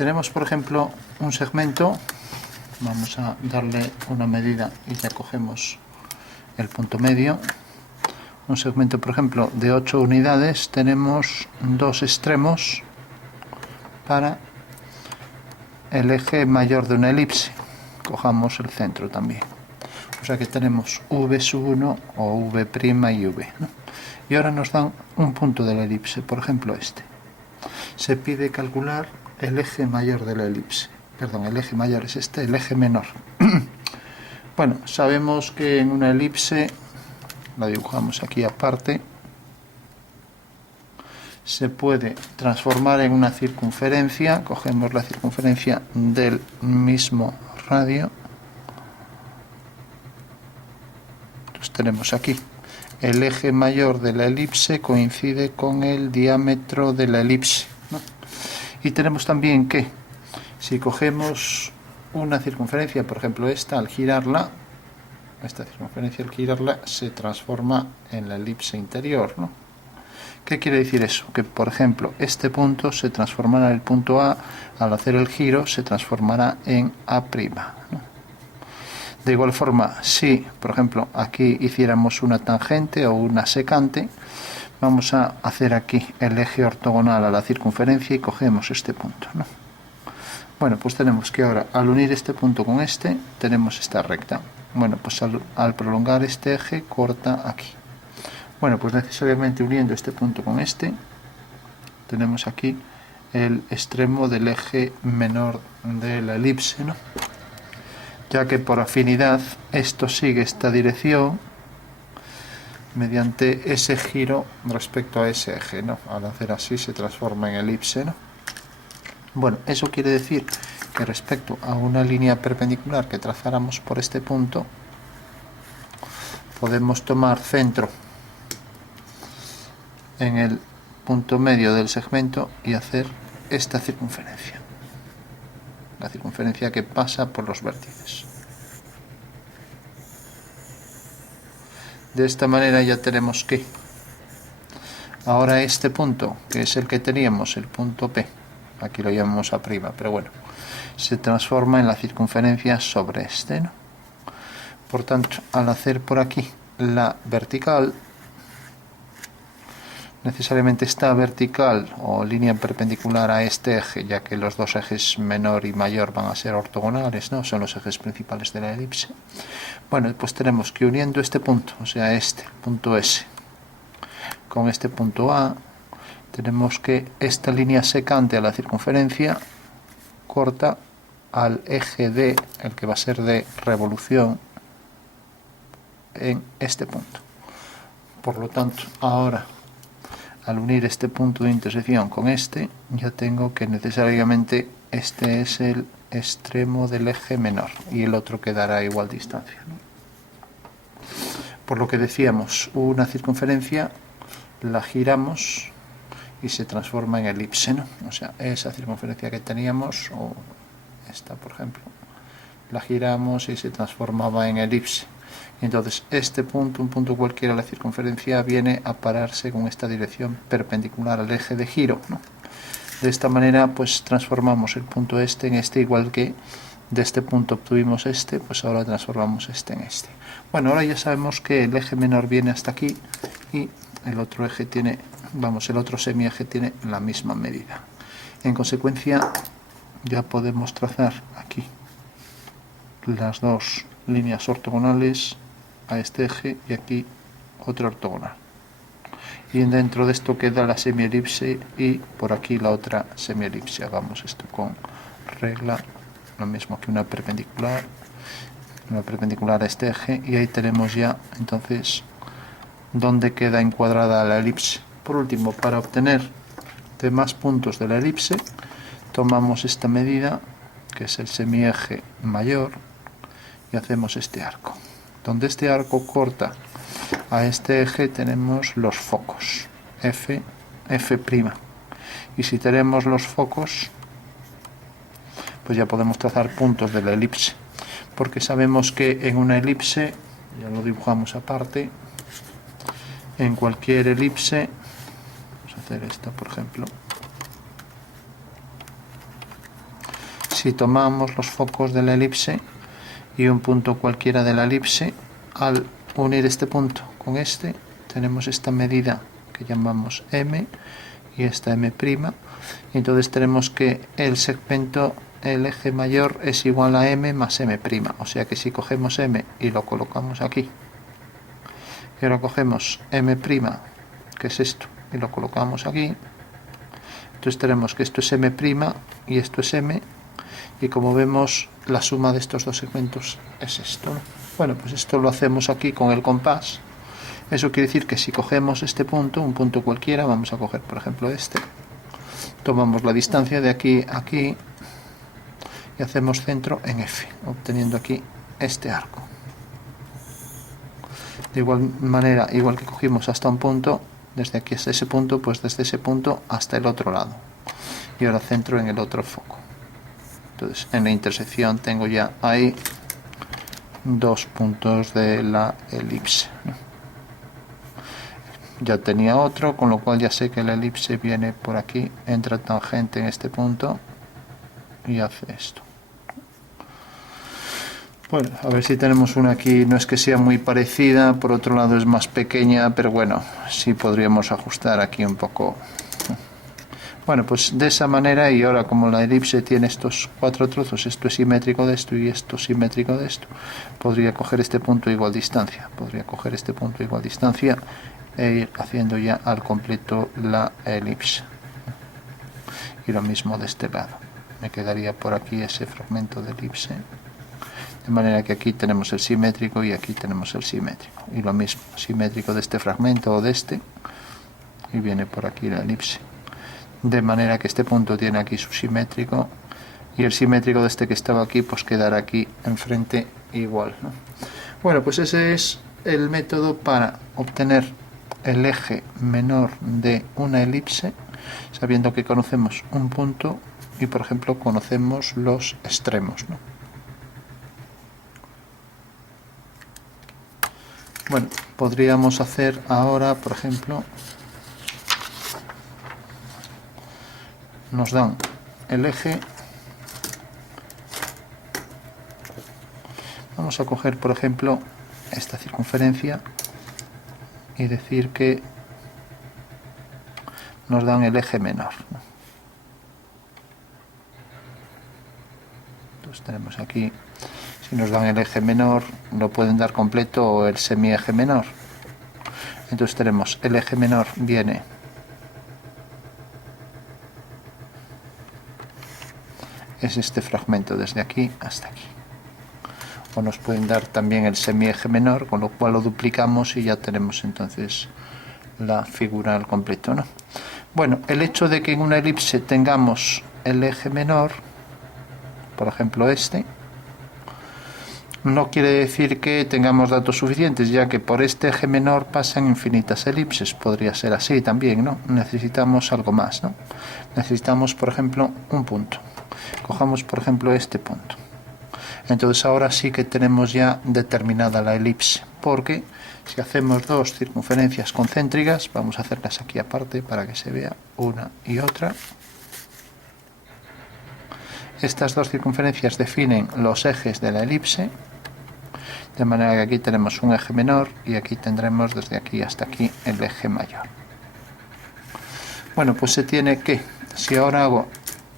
tenemos por ejemplo un segmento, vamos a darle una medida y ya cogemos el punto medio. Un segmento por ejemplo de 8 unidades, tenemos dos extremos para el eje mayor de una elipse. Cojamos el centro también, o sea que tenemos v1 o v' y v, ¿no? Y ahora nos dan un punto de la elipse, por ejemplo este. Se pide calcular el eje mayor de la elipse, perdón, el eje mayor es este, el eje menor. Bueno, sabemos que en una elipse, la dibujamos aquí aparte, se puede transformar en una circunferencia. Cogemos la circunferencia del mismo radio. Entonces tenemos aquí el eje mayor de la elipse coincide con el diámetro de la elipse, ¿no? Y tenemos también que si cogemos una circunferencia, por ejemplo esta, al girarla, esta circunferencia al girarla se transforma en la elipse interior, ¿no? ¿Qué quiere decir eso? Que por ejemplo este punto se transformará en el punto A, al hacer el giro se transformará en A', ¿no? De igual forma, si por ejemplo aquí hiciéramos una tangente o una secante, vamos a hacer aquí el eje ortogonal a la circunferencia y cogemos este punto, ¿no? Bueno, pues tenemos que ahora al unir este punto con este tenemos esta recta. Bueno, pues al prolongar este eje corta aquí. Bueno, pues necesariamente uniendo este punto con este tenemos aquí el extremo del eje menor de la elipse, ¿no? Ya que por afinidad esto sigue esta dirección mediante ese giro respecto a ese eje, ¿no? Al hacer así se transforma en elipse, ¿no? Bueno, eso quiere decir que respecto a una línea perpendicular que trazáramos por este punto, podemos tomar centro en el punto medio del segmento y hacer esta circunferencia, la circunferencia que pasa por los vértices. De esta manera ya tenemos que ahora este punto, que es el que teníamos, el punto P, aquí lo llamamos A', pero bueno, se transforma en la circunferencia sobre este, ¿no? Por tanto, al hacer por aquí la vertical, necesariamente esta vertical o línea perpendicular a este eje, ya que los dos ejes menor y mayor van a ser ortogonales, ¿no? Son los ejes principales de la elipse. Bueno, pues tenemos que uniendo este punto, o sea este punto S, con este punto A, tenemos que esta línea secante a la circunferencia corta al eje D, el que va a ser de revolución, en este punto. Por lo tanto, ahora al unir este punto de intersección con este, ya tengo que necesariamente este es el extremo del eje menor y el otro quedará a igual distancia, ¿no? Por lo que decíamos, una circunferencia la giramos y se transforma en elipse, ¿no? O sea, esa circunferencia que teníamos, o esta por ejemplo, la giramos y se transformaba en elipse. Entonces este punto, un punto cualquiera de la circunferencia, viene a pararse con esta dirección perpendicular al eje de giro, ¿no? De esta manera pues transformamos el punto este en este, igual que de este punto obtuvimos este, pues ahora transformamos este en este. Bueno, ahora ya sabemos que el eje menor viene hasta aquí y el otro eje tiene, el otro semieje tiene la misma medida. En consecuencia ya podemos trazar aquí las dos líneas ortogonales a este eje y aquí otra ortogonal, y dentro de esto queda la semielipse y por aquí la otra semielipse. Hagamos esto con regla, lo mismo que una perpendicular a este eje, y ahí tenemos ya entonces donde queda encuadrada la elipse. Por último, para obtener demás puntos de la elipse, tomamos esta medida, que es el semieje mayor, y hacemos este arco. Donde este arco corta a este eje tenemos los focos, F'. Y si tenemos los focos, pues ya podemos trazar puntos de la elipse. Porque sabemos que en una elipse, ya lo dibujamos aparte, en cualquier elipse, vamos a hacer esta por ejemplo, si tomamos los focos de la elipse y un punto cualquiera de la elipse, al unir este punto con este, tenemos esta medida que llamamos m y esta m', y entonces tenemos que el segmento, el eje mayor es igual a m más m', o sea que si cogemos m y lo colocamos aquí, y ahora cogemos m', que es esto, y lo colocamos aquí, entonces tenemos que esto es m' y esto es m, y como vemos la suma de estos dos segmentos es esto, ¿no? Bueno, pues esto lo hacemos aquí con el compás. Eso quiere decir que si cogemos este punto, un punto cualquiera, vamos a coger por ejemplo este, tomamos la distancia de aquí a aquí y hacemos centro en F, obteniendo aquí este arco. De igual manera, igual que cogimos hasta un punto, desde aquí hasta ese punto, pues desde ese punto hasta el otro lado. Y ahora centro en el otro foco. Entonces, en la intersección tengo ya ahí dos puntos de la elipse. Ya tenía otro, con lo cual ya sé que la elipse viene por aquí, entra tangente en este punto y hace esto. Bueno, a ver si tenemos una aquí, no es que sea muy parecida, por otro lado es más pequeña, pero bueno, sí podríamos ajustar aquí un poco. Bueno, pues de esa manera, y ahora como la elipse tiene estos cuatro trozos, esto es simétrico de esto y esto simétrico de esto, podría coger este punto igual distancia, e ir haciendo ya al completo la elipse. Y lo mismo de este lado, me quedaría por aquí ese fragmento de elipse, de manera que aquí tenemos el simétrico y aquí tenemos el simétrico, y lo mismo, simétrico de este fragmento o de este, y viene por aquí la elipse. De manera que este punto tiene aquí su simétrico y el simétrico de este que estaba aquí pues quedará aquí enfrente igual, ¿no? Bueno, pues ese es el método para obtener el eje menor de una elipse, sabiendo que conocemos un punto y por ejemplo conocemos los extremos, ¿no? Bueno, podríamos hacer ahora, por ejemplo, nos dan el eje, vamos a coger por ejemplo esta circunferencia y decir que nos dan el eje menor, ¿no? Entonces tenemos aquí, si nos dan el eje menor, lo pueden dar completo o el semieje menor. Entonces tenemos el eje menor viene es este fragmento desde aquí hasta aquí, o nos pueden dar también el semieje menor, con lo cual lo duplicamos y ya tenemos entonces la figura al completo, ¿no? Bueno, el hecho de que en una elipse tengamos el eje menor, por ejemplo este, no quiere decir que tengamos datos suficientes, ya que por este eje menor pasan infinitas elipses. Podría ser así también, ¿no? Necesitamos algo más, ¿no? Necesitamos, por ejemplo, un punto. Cojamos, por ejemplo, este punto. Entonces ahora sí que tenemos ya determinada la elipse, porque si hacemos dos circunferencias concéntricas, vamos a hacerlas aquí aparte para que se vea una y otra. Estas dos circunferencias definen los ejes de la elipse, de manera que aquí tenemos un eje menor y aquí tendremos desde aquí hasta aquí el eje mayor. Bueno, pues se tiene que, si ahora hago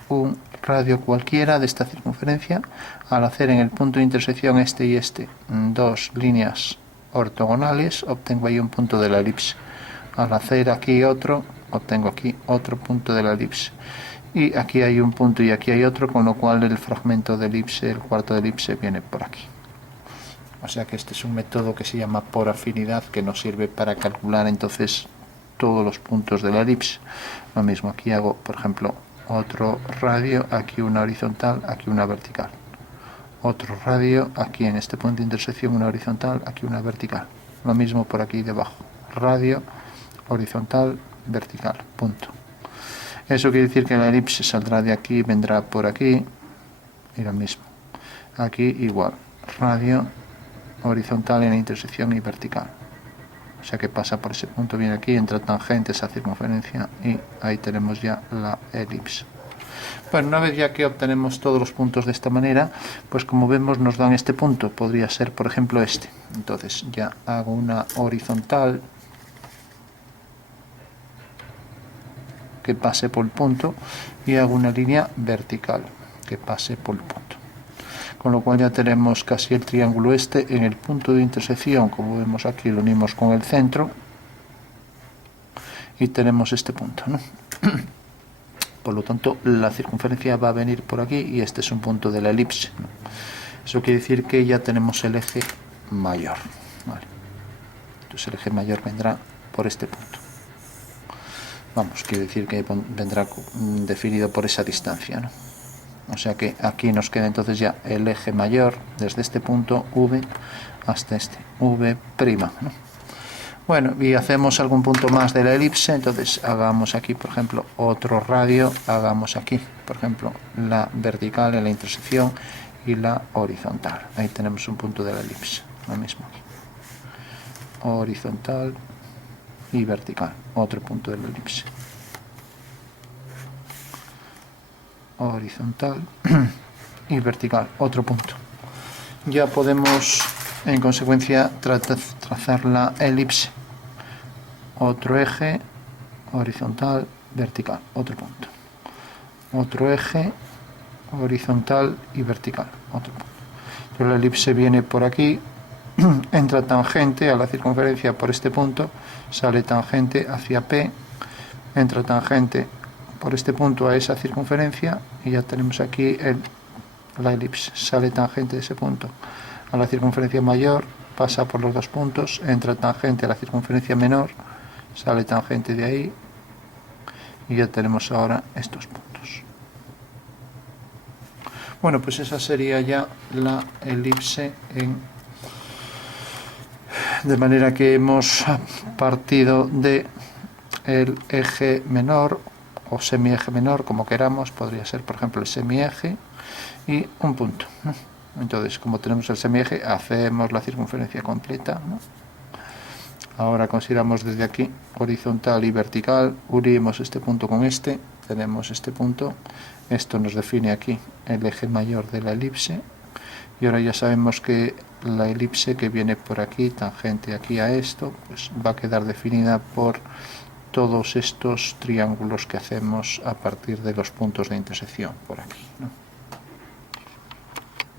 un radio cualquiera de esta circunferencia, al hacer en el punto de intersección este y este dos líneas ortogonales, obtengo ahí un punto de la elipse. Al hacer aquí otro, obtengo aquí otro punto de la elipse. Y aquí hay un punto y aquí hay otro, con lo cual el fragmento de elipse, el cuarto de elipse, viene por aquí. O sea que este es un método que se llama por afinidad, que nos sirve para calcular entonces todos los puntos de la elipse. Lo mismo, aquí hago, por ejemplo, otro radio, aquí una horizontal, aquí una vertical. Otro radio, aquí en este punto de intersección una horizontal, aquí una vertical. Lo mismo por aquí debajo. Radio, horizontal, vertical, punto. Eso quiere decir que la elipse saldrá de aquí, vendrá por aquí, y lo mismo. Aquí igual, radio, horizontal en la intersección y vertical. O sea que pasa por ese punto, viene aquí, entra tangente esa circunferencia y ahí tenemos ya la elipse. Bueno, una vez ya que obtenemos todos los puntos de esta manera, pues como vemos nos dan este punto, podría ser por ejemplo este. Entonces ya hago una horizontal que pase por el punto y hago una línea vertical que pase por el punto. Con lo cual ya tenemos casi el triángulo este en el punto de intersección, como vemos aquí lo unimos con el centro y tenemos este punto, ¿no? Por lo tanto la circunferencia va a venir por aquí y este es un punto de la elipse, ¿no? Eso quiere decir que ya tenemos el eje mayor, ¿vale? Entonces el eje mayor vendrá por este punto. Vamos, quiere decir que vendrá definido por esa distancia, ¿no? O sea que aquí nos queda entonces ya el eje mayor desde este punto V hasta este V', ¿no? Bueno, y hacemos algún punto más de la elipse, entonces hagamos aquí, por ejemplo, otro radio, hagamos aquí, por ejemplo, la vertical en la intersección y la horizontal. Ahí tenemos un punto de la elipse, lo mismo aquí. Horizontal y vertical, otro punto de la elipse. Horizontal y vertical, otro punto. Ya podemos en consecuencia trazar la elipse, otro eje, horizontal, vertical, otro punto, otro eje, horizontal y vertical, otro punto. Entonces la elipse viene por aquí, entra tangente a la circunferencia por este punto, sale tangente hacia P, entra tangente por este punto a esa circunferencia y ya tenemos aquí la elipse, sale tangente de ese punto a la circunferencia mayor, pasa por los dos puntos, entra tangente a la circunferencia menor, sale tangente de ahí y ya tenemos ahora estos puntos. Bueno, pues esa sería ya la elipse de manera que hemos partido de el eje menor o semieje menor, como queramos, podría ser por ejemplo el semieje y un punto, ¿no? Entonces, como tenemos el semieje, hacemos la circunferencia completa, ¿no? Ahora consideramos desde aquí horizontal y vertical, unimos este punto con este, tenemos este punto, esto nos define aquí el eje mayor de la elipse y ahora ya sabemos que la elipse que viene por aquí, tangente aquí a esto, pues va a quedar definida por todos estos triángulos que hacemos a partir de los puntos de intersección por aquí, ¿no?